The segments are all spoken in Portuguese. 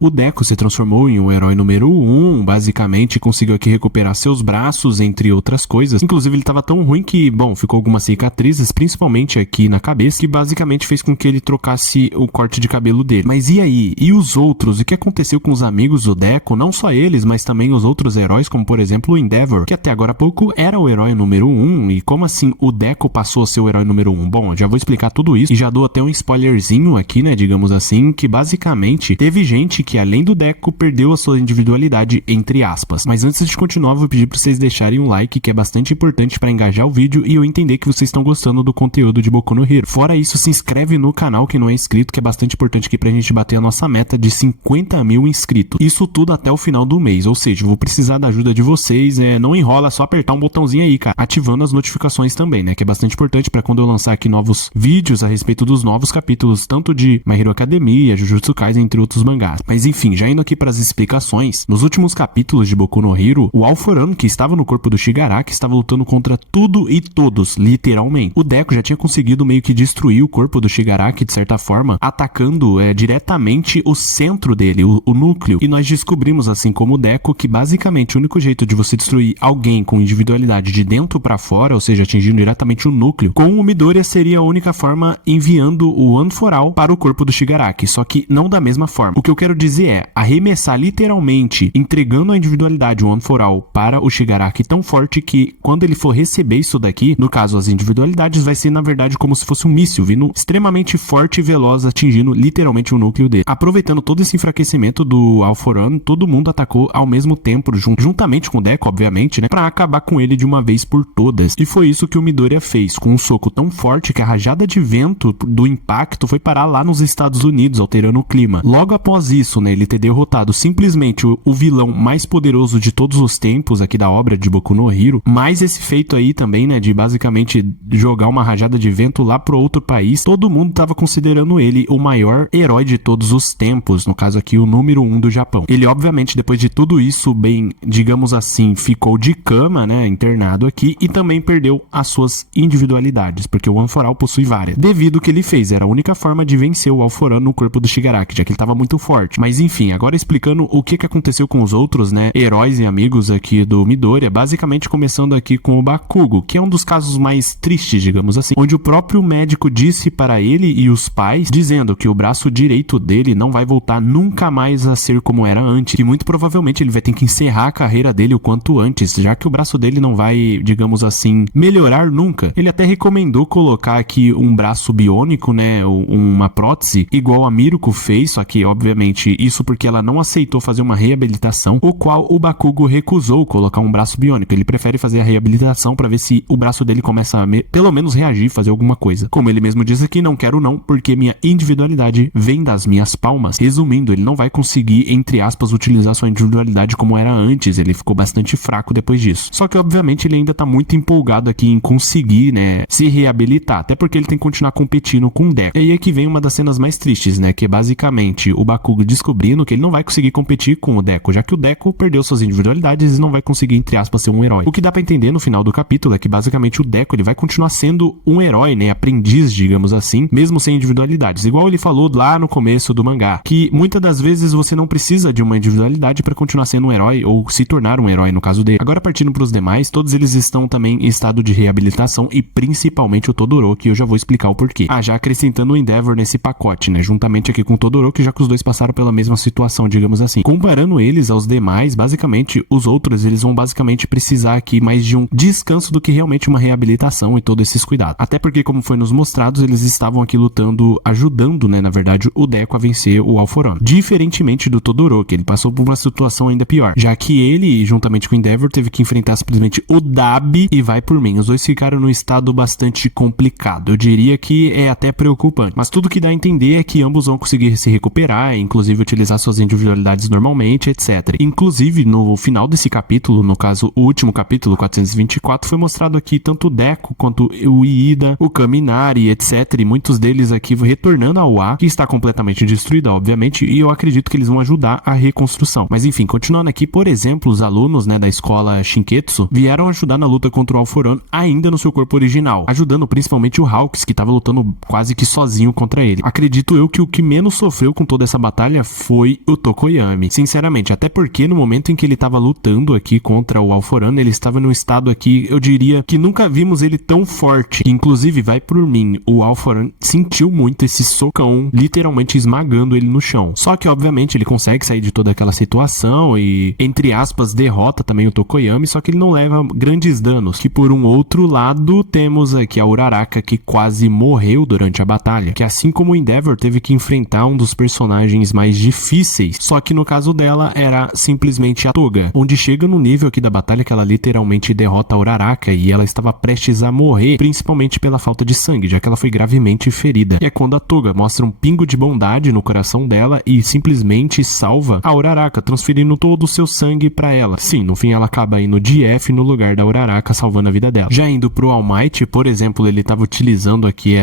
O Deco se transformou em o herói número 1, basicamente conseguiu aqui recuperar seus braços, entre outras coisas. Inclusive ele estava tão ruim que, bom, ficou algumas cicatrizes, principalmente aqui na cabeça, que basicamente fez com que ele trocasse o corte de cabelo dele. Mas e aí? E os outros? O que aconteceu com os amigos do Deco? Não só eles, mas também os outros heróis, como por exemplo o Endeavor, que até agora há pouco era o herói número 1. E como assim o Deco passou a ser o herói número 1? Bom, eu já vou explicar tudo isso e já dou até um spoilerzinho aqui, né, digamos assim, que basicamente teve gente que além do Deco perdeu a sua individualidade, entre aspas. Mas antes de continuar, vou pedir para vocês deixarem um like, que é bastante importante para engajar o vídeo e eu entender que vocês estão gostando do conteúdo de Boku no Hero. Fora isso, se inscreve no canal que não é inscrito, que é bastante importante aqui pra gente bater a nossa meta de 50 mil inscritos. Isso tudo até o final do mês, ou seja, eu vou precisar da ajuda de vocês, não enrola, só apertar um botãozinho aí, cara, ativando as notificações também, né, que é bastante importante para quando eu lançar aqui novos vídeos a respeito dos novos capítulos, tanto de My Hero Academia, Jujutsu Kaisen, entre outros mangás. Mas enfim, já indo aqui para as explicações, nos últimos capítulos de Boku no Hero, o All-For-One, que estava no corpo do Shigaraki, estava lutando contra tudo e todos, literalmente. O Deco já tinha conseguido meio que destruir o corpo do Shigaraki, de certa forma, atacando diretamente o centro dele, o núcleo. E nós descobrimos, assim como o Deco, que basicamente o único jeito de você destruir alguém com individualidade de dentro para fora, ou seja, atingindo diretamente o núcleo, com o Midoriya seria a única forma enviando o One for All para o corpo do Shigaraki, só que não da mesma forma. O que eu quero dizer é arremessar literalmente, entregando a individualidade One for All para o Shigaraki tão forte que quando ele for receber isso daqui, no caso as individualidades, vai ser na verdade como se fosse um míssil vindo extremamente forte e veloz, atingindo literalmente o núcleo dele. Aproveitando todo esse enfraquecimento do All-For-One, todo mundo atacou ao mesmo tempo, juntamente com o Deco, obviamente, né, pra acabar com ele de uma vez por todas. E foi isso que o Midoriya fez, com um soco tão forte que a rajada de vento do impacto foi parar lá nos Estados Unidos, alterando o clima. Logo após isso, né, ele ter derrotado simplesmente o vilão mais poderoso de todos os tempos aqui da obra de Boku no Hero, mais esse feito aí também, né, de basicamente jogar uma rajada de vento lá pro outro país, todo mundo tava considerando ele o maior herói de todos os tempos, no caso aqui o número 1 do Japão. Ele obviamente depois de tudo isso, bem, digamos assim, ficou de cama, né, internado aqui e também perdeu as suas individualidades, porque o One for All possui várias. Devido ao que ele fez, era a única forma de vencer o All-For-One no corpo do Shigaraki, já que ele tava muito forte. Mas enfim, agora explicando o que aconteceu com os outros, né, heróis e amigos aqui do Midoriya, basicamente começando aqui com o Bakugo, que é um dos casos mais tristes, digamos assim, onde o próprio médico disse para ele e os pais, dizendo que o braço direito dele não vai voltar nunca mais a ser como era antes, que muito provavelmente ele vai ter que encerrar a carreira dele o quanto antes, já que o braço dele não vai, digamos assim, melhorar nunca. Ele até recomendou colocar aqui um braço biônico, né, uma prótese, igual a Miruko fez, só que obviamente isso porque ela não aceitou fazer uma reabilitação, o qual o Bakugo recusou colocar um braço biônico. Ele prefere fazer a reabilitação para ver se o braço dele começa a pelo menos reagir, fazer alguma coisa. Como ele mesmo diz aqui, não quero não, porque minha individualidade vem das minhas palmas. Resumindo, ele não vai conseguir, entre aspas, utilizar sua individualidade como era antes. Ele ficou bastante fraco depois disso. Só que obviamente ele ainda tá muito empolgado aqui em conseguir, né, se reabilitar, até porque ele tem que continuar competindo com o Deco. E aí é que vem uma das cenas mais tristes, né, que é basicamente o Bakugo descobrindo que ele não vai conseguir competir com o Deco, já que o Deco perdeu suas individualidades e não vai conseguir, entre aspas, ser um herói. O que dá pra entender no final do capítulo é que basicamente o Deco ele vai continuar sendo um herói, né, aprendiz, digamos assim, mesmo sem individualidades. Igual ele falou lá no começo do mangá, que muitas das vezes você não precisa de uma individualidade pra continuar sendo um herói ou se tornar um herói no caso dele. Agora partindo pros demais, todos eles estão também em estado de reabilitação e principalmente o Todoroki, que eu já vou explicar o porquê. Já acrescentando o Endeavor nesse pacote, né, juntamente aqui com o Todoroki, já que os dois passaram pela mesma situação, digamos assim. Comparando eles aos demais, basicamente, os outros, eles vão basicamente precisar aqui mais de um descanso do que realmente uma reabilitação e todos esses cuidados. Até porque, como foi nos mostrados, eles estavam aqui lutando, ajudando, né, na verdade, o Deco a vencer o All-For-One. Diferentemente do Todoroki, ele passou por uma situação ainda pior, já que ele, juntamente com o Endeavor, teve que enfrentar simplesmente o Dabi e vai por mim. Os dois ficaram num estado bastante complicado. Eu diria que é até preocupante. Mas tudo que dá a entender é que ambos vão conseguir se recuperar, inclusive utilizar suas individualidades normalmente, etc. Inclusive, no final desse capítulo, no caso, o último capítulo, 424, foi mostrado aqui tanto o Deco quanto o Iida, o Kaminari, etc. E muitos deles aqui retornando ao A, que está completamente destruída, obviamente, e eu acredito que eles vão ajudar a reconstrução. Mas enfim, continuando aqui, por exemplo, os alunos, né, da escola Shinketsu vieram ajudar na luta contra o All-For-One ainda no seu corpo original, ajudando principalmente o Hawks, que estava lutando quase que sozinho contra ele. Acredito eu que o que menos sofreu com toda essa batalha foi o Tokoyami. Sinceramente, até porque no momento em que ele tava lutando aqui contra o Alforano, ele estava num estado aqui, eu diria que nunca vimos ele tão forte. Inclusive, vai por mim, o Alforano sentiu muito esse socão, literalmente esmagando ele no chão. Só que, obviamente, ele consegue sair de toda aquela situação e, entre aspas, derrota também o Tokoyami, só que ele não leva grandes danos. Que por um outro lado, temos aqui a Uraraka, que quase morreu durante a batalha, que assim como o Endeavor teve que enfrentar um dos personagens mais difíceis, só que no caso dela era simplesmente a Toga, onde chega no nível aqui da batalha que ela literalmente derrota a Uraraka e ela estava prestes a morrer, principalmente pela falta de sangue, já que ela foi gravemente ferida. E é quando a Toga mostra um pingo de bondade no coração dela e simplesmente salva a Uraraka, transferindo todo o seu sangue pra ela. Sim, no fim ela acaba indo de F no lugar da Uraraka, salvando a vida dela. Já indo pro All Might, por exemplo, ele tava utilizando aqui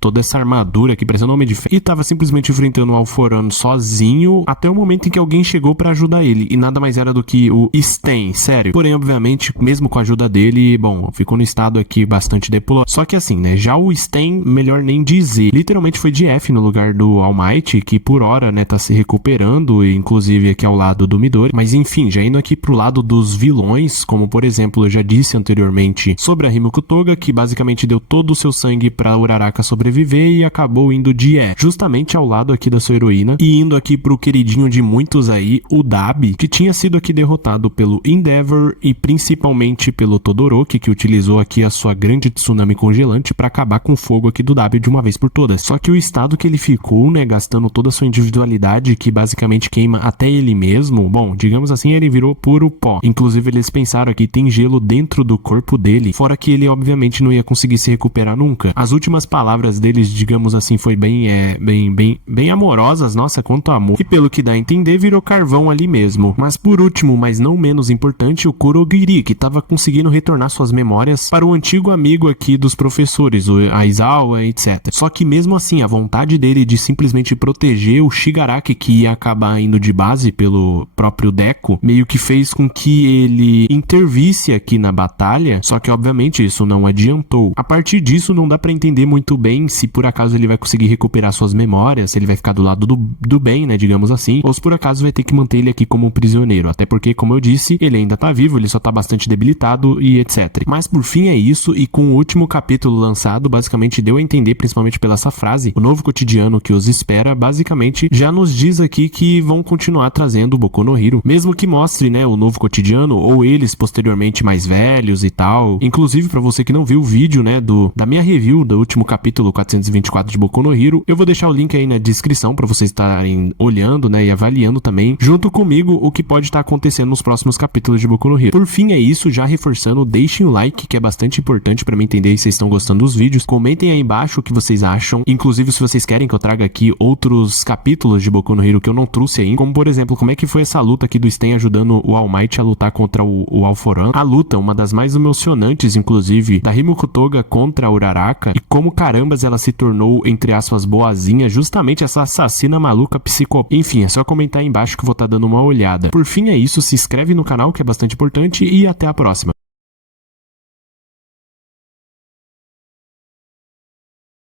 toda essa armadura aqui, parecendo um Homem de Ferro, e tava simplesmente enfrentando o Alforano sozinho, até o momento em que alguém chegou pra ajudar ele, e nada mais era do que o Sten, sério. Porém, obviamente, mesmo com a ajuda dele, bom, ficou no estado aqui bastante deplorável. Só que assim, né, já o Sten, melhor nem dizer, literalmente foi de F no lugar do All Might, que por hora, né, tá se recuperando, inclusive aqui ao lado do Midori. Mas enfim, já indo aqui pro lado dos vilões, como por exemplo, eu já disse anteriormente sobre a Himiko Toga, que basicamente deu todo o seu sangue pra Uraraka sobreviver e acabou indo de E, justamente ao lado aqui da sua heroína, e indo aqui pro queridinho de muitos aí, o Dabi, que tinha sido aqui derrotado pelo Endeavor e principalmente pelo Todoroki, que utilizou aqui a sua grande tsunami congelante pra acabar com o fogo aqui do Dabi de uma vez por todas. Só que o estado que ele ficou, né, gastando toda a sua individualidade, que basicamente queima até ele mesmo, bom, digamos assim, ele virou puro pó. Inclusive eles pensaram aqui, tem gelo dentro do corpo dele, fora que ele obviamente não ia conseguir se recuperar nunca. As últimas palavras deles, digamos assim, foi bem amorosas, nossa, quanto amor. E pelo que dá a entender, virou carvão ali mesmo. Mas por último, mas não menos importante, o Kurogiri, que tava conseguindo retornar suas memórias para o antigo amigo aqui dos professores, o Aizawa, etc. Só que mesmo assim, a vontade dele de simplesmente proteger o Shigaraki, que ia acabar indo de base pelo próprio Deku, meio que fez com que ele intervisse aqui na batalha, só que obviamente isso não adiantou. A partir disso, não dá pra entender muito bem se por acaso ele vai conseguir recuperar suas memórias, se ele vai ficar do lado do bem, né, digamos assim, ou se por acaso vai ter que manter ele aqui como prisioneiro, até porque, como eu disse, ele ainda tá vivo, ele só tá bastante debilitado e etc. Mas por fim é isso, e com o último capítulo lançado, basicamente deu a entender, principalmente pela essa frase, o novo cotidiano que os espera, basicamente já nos diz aqui que vão continuar trazendo o Boku no Hero, mesmo que mostre, né, o novo cotidiano, ou eles posteriormente mais velhos e tal. Inclusive, pra você que não viu o vídeo, né, da minha review do último capítulo 424 de Boku no Hero, eu vou deixar o link aí na descrição pra vocês estarem olhando, né, e avaliando também, junto comigo, o que pode estar acontecendo nos próximos capítulos de Boku no Hero. Por fim, é isso, já reforçando, deixem o like, que é bastante importante pra mim entender se vocês estão gostando dos vídeos. Comentem aí embaixo o que vocês acham, inclusive se vocês querem que eu traga aqui outros capítulos de Boku no Hero que eu não trouxe ainda, como por exemplo, como é que foi essa luta aqui do Sten ajudando o All Might a lutar contra o Alforano. A luta, uma das mais emocionantes, inclusive, da Himiko Toga contra a Uraraka, e como carambas ela se tornou, entre aspas, boazinha, justamente essa assassina maluca psicopata. Enfim, é só comentar aí embaixo que eu vou estar dando uma olhada. Por fim é isso, se inscreve no canal que é bastante importante e até a próxima.